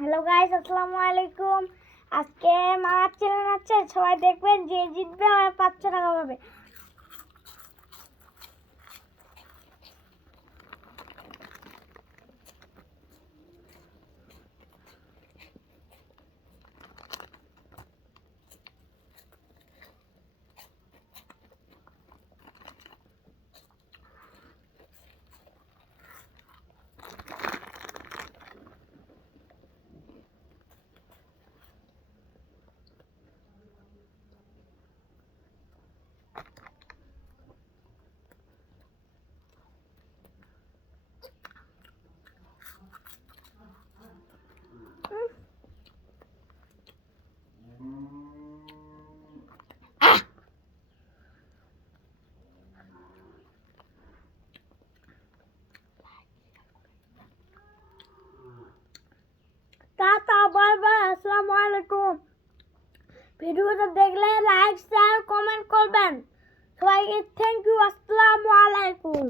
Hello guys, আসসালামু আলাইকুম। আজকে মামার চ্যানেল আছে, সবাই দেখবেন। যে জিতবে আমার 500 টাকা পাবে। টাটা, বাই বাই, আসসালামু আলাইকুম। ভিডিওটা দেখলে লাইক, শেয়ার, কমেন্ট করবেন। সবাইকে থ্যাংক ইউ। আসসালামু আলাইকুম।